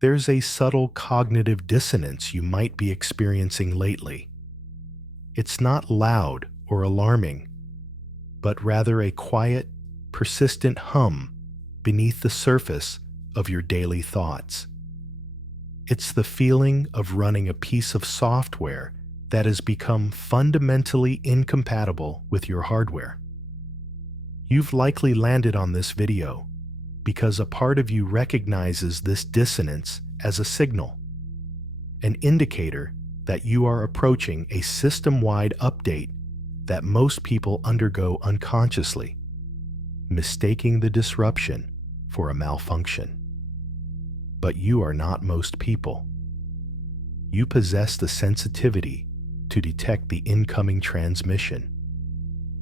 There's a subtle cognitive dissonance you might be experiencing lately. It's not loud or alarming, but rather a quiet, persistent hum beneath the surface of your daily thoughts. It's the feeling of running a piece of software that has become fundamentally incompatible with your hardware. You've likely landed on this video because a part of you recognizes this dissonance as a signal, an indicator that you are approaching a system-wide update that most people undergo unconsciously, mistaking the disruption for a malfunction. But you are not most people. You possess the sensitivity to detect the incoming transmission,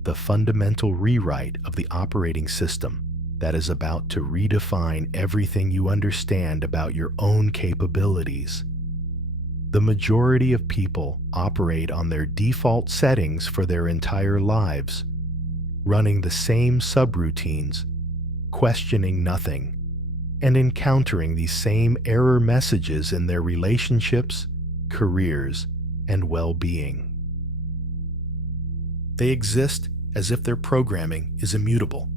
the fundamental rewrite of the operating system that is about to redefine everything you understand about your own capabilities. The majority of people operate on their default settings for their entire lives, running the same subroutines, questioning nothing, and encountering these same error messages in their relationships, careers, and well-being. They exist as if their programming is immutable,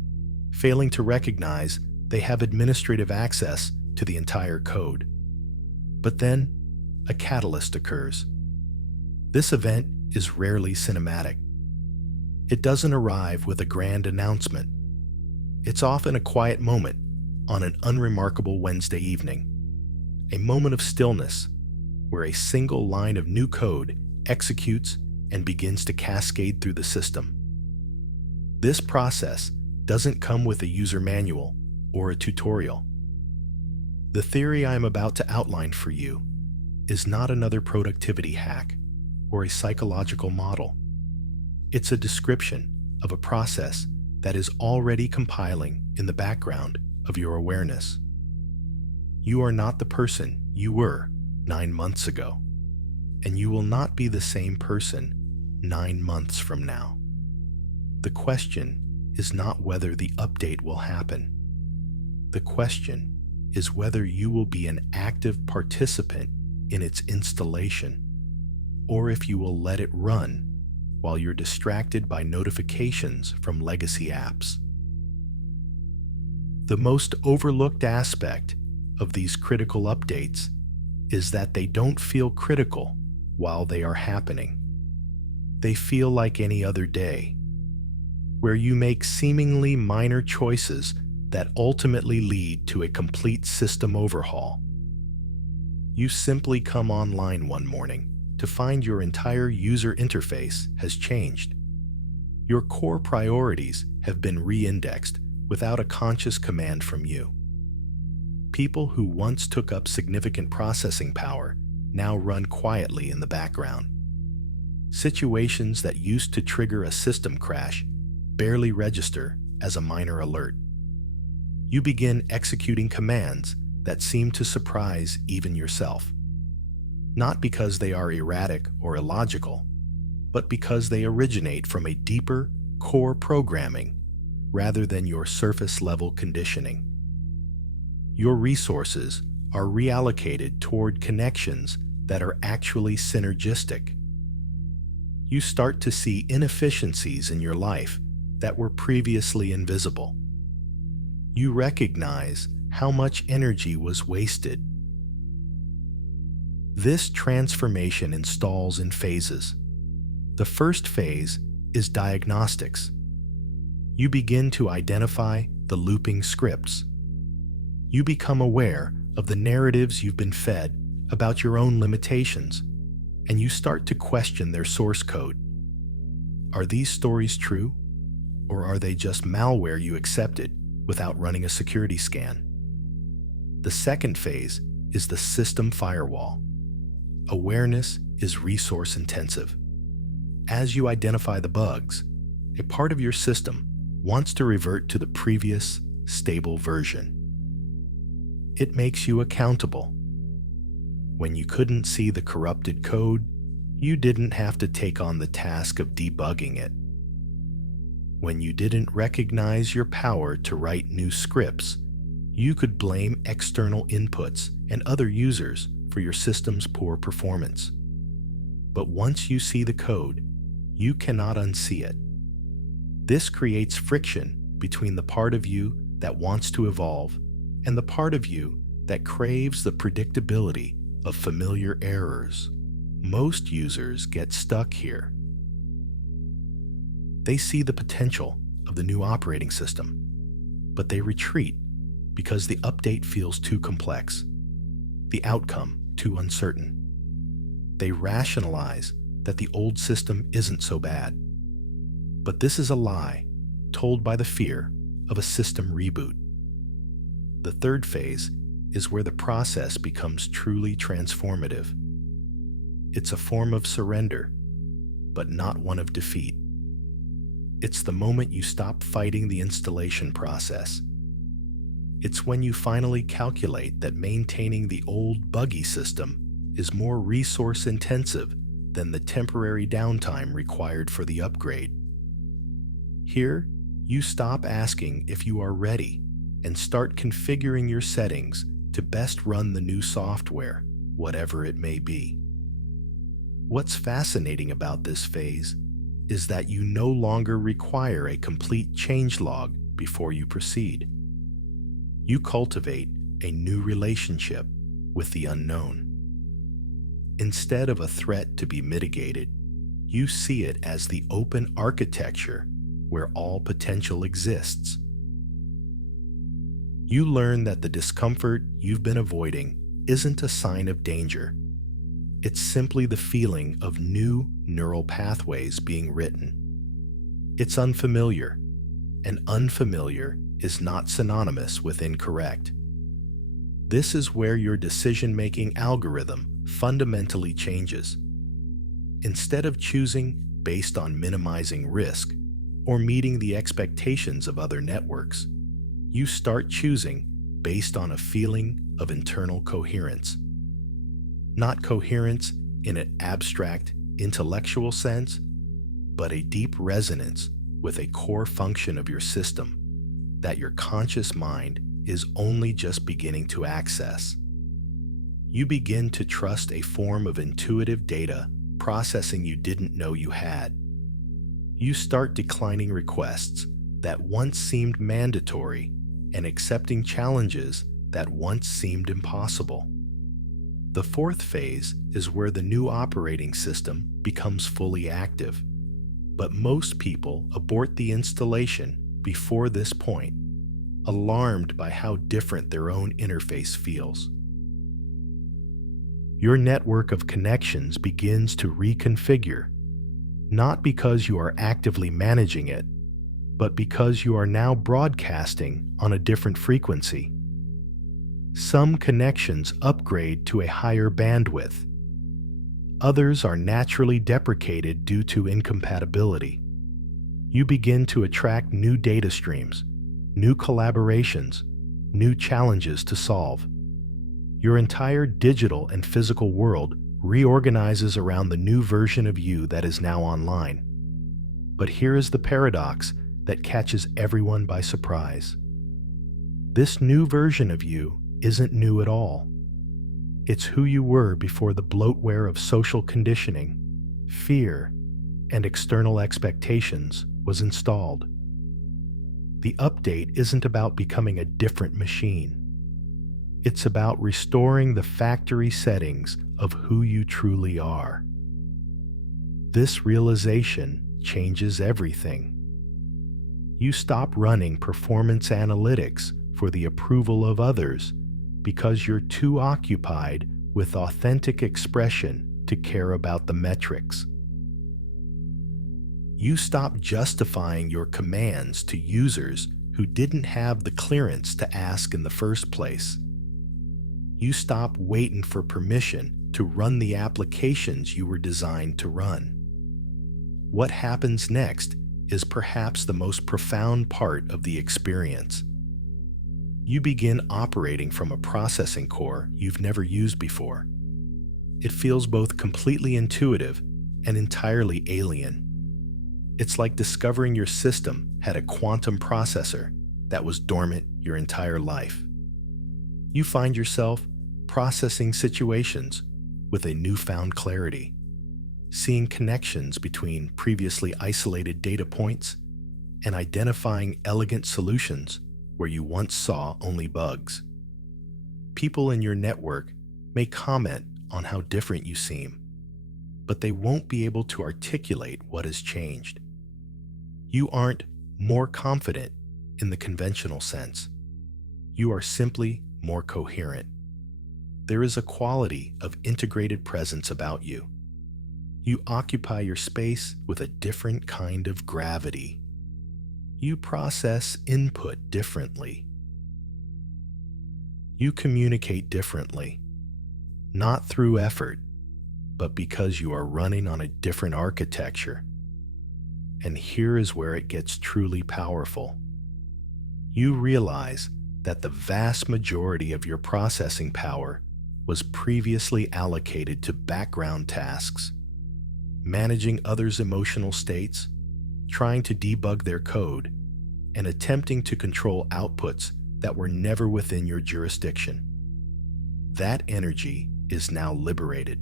failing to recognize they have administrative access to the entire code. But then, a catalyst occurs. This event is rarely cinematic. It doesn't arrive with a grand announcement. It's often a quiet moment on an unremarkable Wednesday evening, a moment of stillness where a single line of new code executes and begins to cascade through the system. This process doesn't come with a user manual or a tutorial. The theory I am about to outline for you is not another productivity hack or a psychological model. It's a description of a process that is already compiling in the background of your awareness. You are not the person you were 9 months ago, and you will not be the same person 9 months from now. The question is not whether the update will happen. The question is whether you will be an active participant in its installation, or if you will let it run while you're distracted by notifications from legacy apps. The most overlooked aspect of these critical updates is that they don't feel critical while they are happening. They feel like any other day, where you make seemingly minor choices that ultimately lead to a complete system overhaul. You simply come online one morning to find your entire user interface has changed. Your core priorities have been re-indexed without a conscious command from you. People who once took up significant processing power now run quietly in the background. Situations that used to trigger a system crash barely register as a minor alert. You begin executing commands that seem to surprise even yourself, not because they are erratic or illogical, but because they originate from a deeper, core programming rather than your surface-level conditioning. Your resources are reallocated toward connections that are actually synergistic. You start to see inefficiencies in your life that were previously invisible. You recognize how much energy was wasted. This transformation installs in phases. The first phase is diagnostics. You begin to identify the looping scripts. You become aware of the narratives you've been fed about your own limitations, and you start to question their source code. Are these stories true, or are they just malware you accepted without running a security scan? The second phase is the system firewall. Awareness is resource intensive. As you identify the bugs, a part of your system wants to revert to the previous, stable version. It makes you accountable. When you couldn't see the corrupted code, you didn't have to take on the task of debugging it. When you didn't recognize your power to write new scripts, You could blame external inputs and other users for your system's poor performance. But once you see the code, you cannot unsee it. This creates friction between the part of you that wants to evolve and the part of you that craves the predictability of familiar errors. Most users get stuck here. They see the potential of the new operating system, but they retreat because the update feels too complex, the outcome too uncertain. They rationalize that the old system isn't so bad. But this is a lie told by the fear of a system reboot. The third phase is where the process becomes truly transformative. It's a form of surrender, but not one of defeat. It's the moment you stop fighting the installation process. It's when you finally calculate that maintaining the old buggy system is more resource-intensive than the temporary downtime required for the upgrade. Here, you stop asking if you are ready and start configuring your settings to best run the new software, whatever it may be. What's fascinating about this phase is that you no longer require a complete changelog before you proceed. You cultivate a new relationship with the unknown. Instead of a threat to be mitigated, you see it as the open architecture where all potential exists. You learn that the discomfort you've been avoiding isn't a sign of danger. It's simply the feeling of new neural pathways being written. It's unfamiliar, and unfamiliar is not synonymous with incorrect. This is where your decision-making algorithm fundamentally changes. Instead of choosing based on minimizing risk or meeting the expectations of other networks, you start choosing based on a feeling of internal coherence. Not coherence in an abstract, intellectual sense, but a deep resonance with a core function of your system that your conscious mind is only just beginning to access. You begin to trust a form of intuitive data processing you didn't know you had. You start declining requests that once seemed mandatory and accepting challenges that once seemed impossible. The fourth phase is where the new operating system becomes fully active. But most people abort the installation before this point, alarmed by how different their own interface feels. Your network of connections begins to reconfigure, not because you are actively managing it, but because you are now broadcasting on a different frequency. Some connections upgrade to a higher bandwidth. Others are naturally deprecated due to incompatibility. You begin to attract new data streams, new collaborations, new challenges to solve. Your entire digital and physical world reorganizes around the new version of you that is now online. But here is the paradox that catches everyone by surprise. This new version of you isn't new at all. It's who you were before the bloatware of social conditioning, fear, and external expectations was installed. The update isn't about becoming a different machine. It's about restoring the factory settings of who you truly are. This realization changes everything. You stop running performance analytics for the approval of others because you're too occupied with authentic expression to care about the metrics. You stop justifying your commands to users who didn't have the clearance to ask in the first place. You stop waiting for permission to run the applications you were designed to run. What happens next is perhaps the most profound part of the experience. You begin operating from a processing core you've never used before. It feels both completely intuitive and entirely alien. It's like discovering your system had a quantum processor that was dormant your entire life. You find yourself processing situations with a newfound clarity, seeing connections between previously isolated data points and identifying elegant solutions where you once saw only bugs. People in your network may comment on how different you seem, but they won't be able to articulate what has changed. You aren't more confident in the conventional sense. You are simply more coherent. There is a quality of integrated presence about you. You occupy your space with a different kind of gravity. You process input differently. You communicate differently, not through effort, but because you are running on a different architecture. And here is where it gets truly powerful. You realize that the vast majority of your processing power was previously allocated to background tasks, managing others' emotional states, trying to debug their code, and attempting to control outputs that were never within your jurisdiction. That energy is now liberated.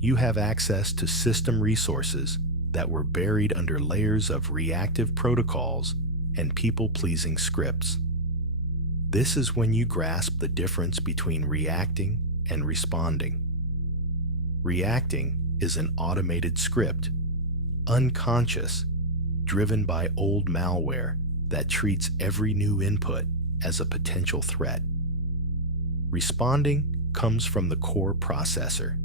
You have access to system resources that were buried under layers of reactive protocols and people-pleasing scripts. This is when you grasp the difference between reacting and responding. Reacting is an automated script, unconscious, driven by old malware that treats every new input as a potential threat. Responding comes from the core processor,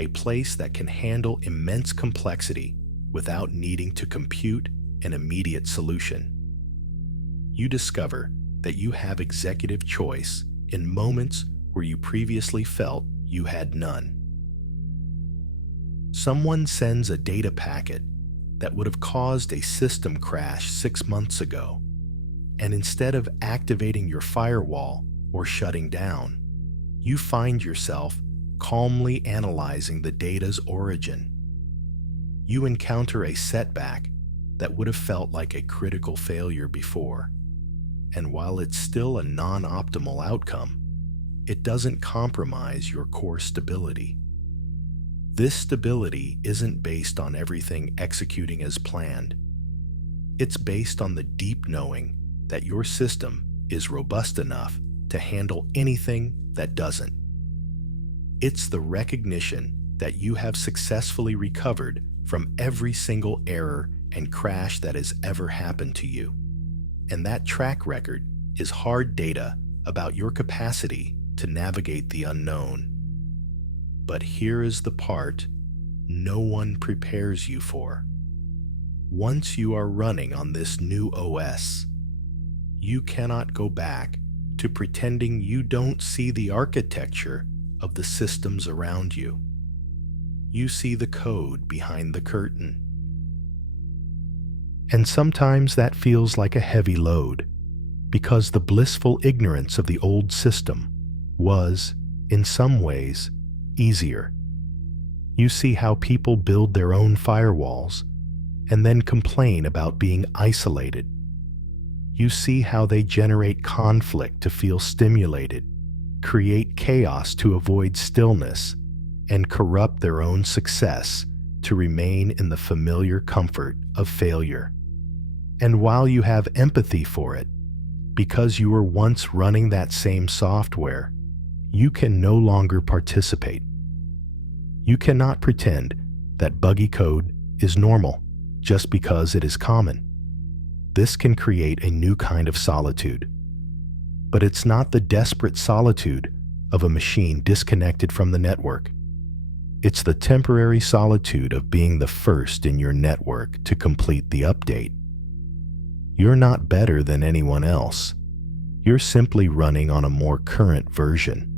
a place that can handle immense complexity without needing to compute an immediate solution. You discover that you have executive choice in moments where you previously felt you had none. Someone sends a data packet that would have caused a system crash 6 months ago, and instead of activating your firewall or shutting down, you find yourself calmly analyzing the data's origin. You encounter a setback that would have felt like a critical failure before, and while it's still a non-optimal outcome, it doesn't compromise your core stability. This stability isn't based on everything executing as planned. It's based on the deep knowing that your system is robust enough to handle anything that doesn't. It's the recognition that you have successfully recovered from every single error and crash that has ever happened to you. And that track record is hard data about your capacity to navigate the unknown. But here is the part no one prepares you for. Once you are running on this new OS, you cannot go back to pretending you don't see the architecture of the systems around you. You see the code behind the curtain. And sometimes that feels like a heavy load, because the blissful ignorance of the old system was, in some ways, easier. You see how people build their own firewalls and then complain about being isolated. You see how they generate conflict to feel stimulated, create chaos to avoid stillness, and corrupt their own success to remain in the familiar comfort of failure. And while you have empathy for it, because you were once running that same software, you can no longer participate. You cannot pretend that buggy code is normal just because it is common. This can create a new kind of solitude. But it's not the desperate solitude of a machine disconnected from the network. It's the temporary solitude of being the first in your network to complete the update. You're not better than anyone else. You're simply running on a more current version.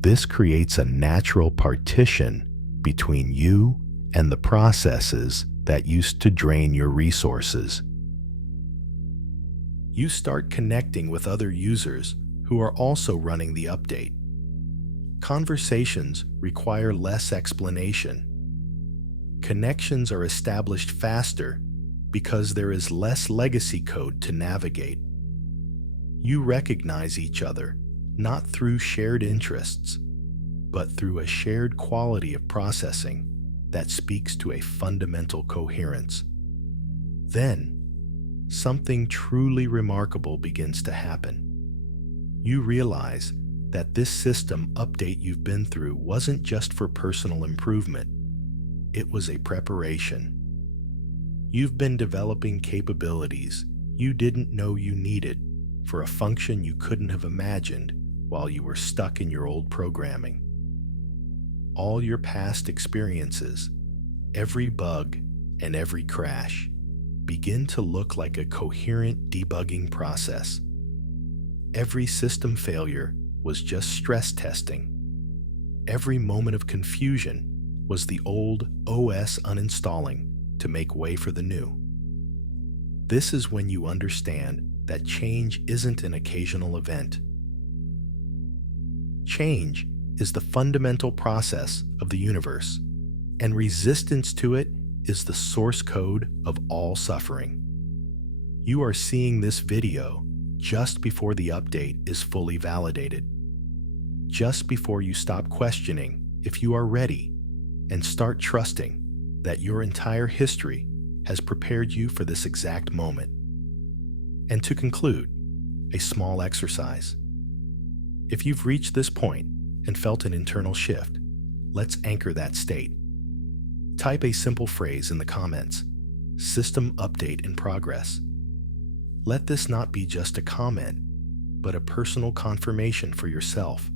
This creates a natural partition between you and the processes that used to drain your resources. You start connecting with other users who are also running the update. Conversations require less explanation. Connections are established faster because there is less legacy code to navigate. You recognize each other not through shared interests, but through a shared quality of processing that speaks to a fundamental coherence. Then, something truly remarkable begins to happen. You realize that this system update you've been through wasn't just for personal improvement. It was a preparation. You've been developing capabilities you didn't know you needed for a function you couldn't have imagined while you were stuck in your old programming. All your past experiences, every bug and every crash, begin to look like a coherent debugging process. Every system failure was just stress testing. Every moment of confusion was the old OS uninstalling to make way for the new. This is when you understand that change isn't an occasional event. Change is the fundamental process of the universe, and resistance to it is the source code of all suffering. You are seeing this video just before the update is fully validated, just before you stop questioning if you are ready and start trusting that your entire history has prepared you for this exact moment. And to conclude, a small exercise. If you've reached this point and felt an internal shift, let's anchor that state. Type a simple phrase in the comments, "System update in progress." Let this not be just a comment, but a personal confirmation for yourself,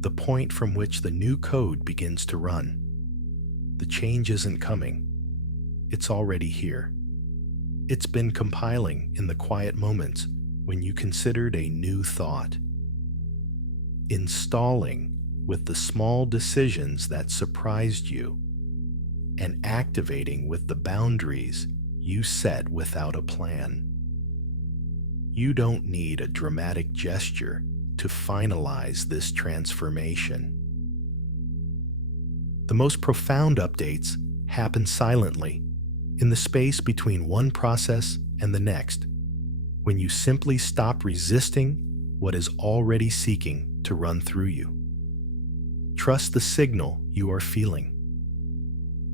the point from which the new code begins to run. The change isn't coming. It's already here. It's been compiling in the quiet moments when you considered a new thought. Installing with the small decisions that surprised you, and activating with the boundaries you set without a plan. You don't need a dramatic gesture to finalize this transformation. The most profound updates happen silently, in the space between one process and the next, when you simply stop resisting what is already seeking to run through you. Trust the signal you are feeling.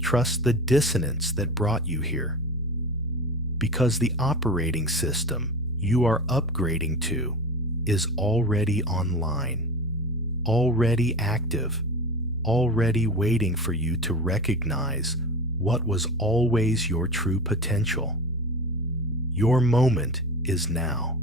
Trust the dissonance that brought you here. Because the operating system you are upgrading to is already online, already active, already waiting for you to recognize what was always your true potential. Your moment is now.